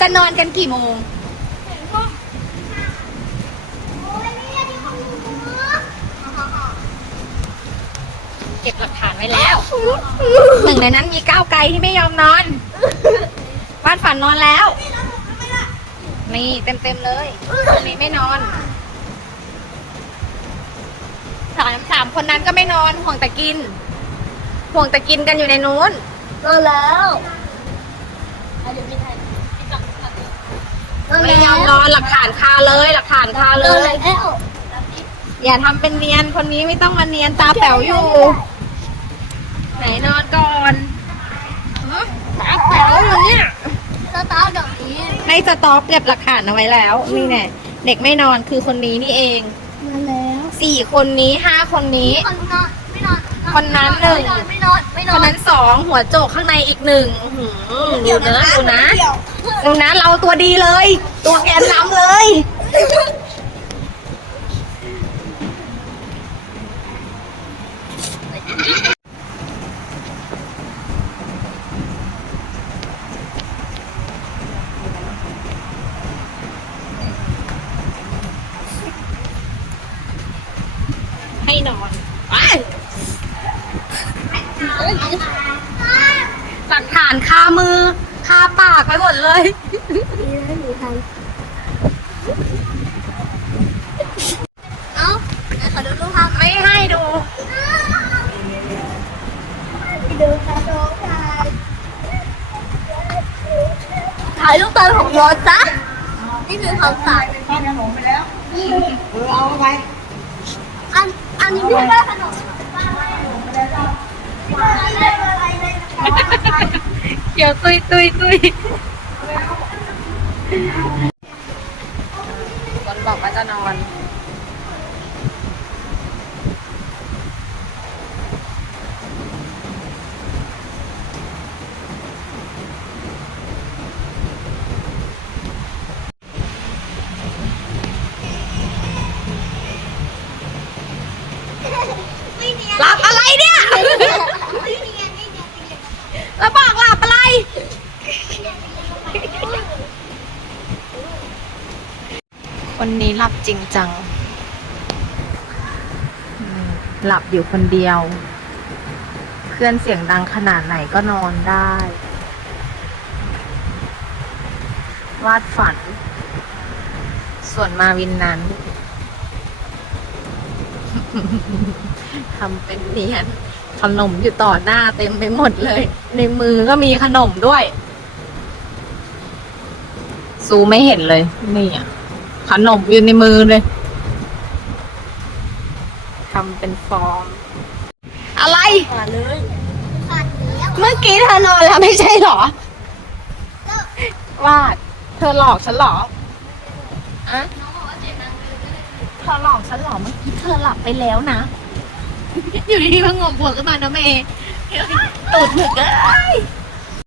จะนอนกันกี่โมง เก็บหลักฐานไว้แล้ว หนึ่งในนั้นมีก้าวไกลที่ไม่ยอมนอนวาดฝันนอนแล้ว นี่เต็มเต็มๆเลยคนนี้ไม่นอน สามสามคนนั้นก็ไม่นอนห่วงแต่กิน ห่วงแต่กินกันอยู่ในนู้น ก็แล้ว ไม่ยอมนอนหลักฐานคาเลยหลักฐานคาเลยแล้วอย่าทำเป็นเนียนคนนี้ไม่ต้องมาเนียนตาแป๋วอยู่ ไหนนอนก่อนฮะตาแป๋วอยู่เนี่ยสตาร์ทแบบนี้ในสต็อกเก็บหลักฐานเอาไว้แล้ว นี่แน่เด็กไม่นอนคือคนนี้นี่เองมาแล้วสี่คนนี้ห้าคนนี้ คนนอนไม่นอนคนนั้นหนึ่งไม่นอน ไม่นคอนนนั้นสองหัวโจกข้างในอีกหนึ่งอื้อหือดูนะดูนะดูนะเราตัวดีเลย ตัวแกนนำเลย ให้นอนไป หลักฐานคามือคาปากไปหมดเลย เอ้าไหนขอดูรูปภาพไม่ให้ดูดูค่ะน้องชายถ่ายรูปตอนของรถจ้ะนี่คือคำสั่งเอาไป อัน อันนี้ไม่ได้ขนม เขียวตุยตุยตุยคนบอกว่าจะนอนหลับอะไรเนี่ย แล้วบอกหลับอะไร วันนี้หลับจริงจัง หลับอยู่คนเดียว เพื่อนเสียงดังขนาดไหนก็นอนได้ วาดฝัน ส่วนมาวินนั้น ทำเป็นเนียน ขนมอยู่ต่อหน้าเต็มไปหมดเลย ในมือก็มีขนมด้วย ซูไม่เห็นเลย นี่อะ ขนมอยู่ในมือเลยทำเป็นฟอง อะไรขาดเลยขาดแล้วเมื่อกี้เธอนอนแล้วไม่ใช่เหรอ วาด เธอหลอกฉันเหรออะเธอหลอกฉันเหรอเมื่อกี้เธอหลับไปแล้วนะ อยู่ดีๆมางงหัวขึ้นมานะเมย์ตูดหมึกเอ้ย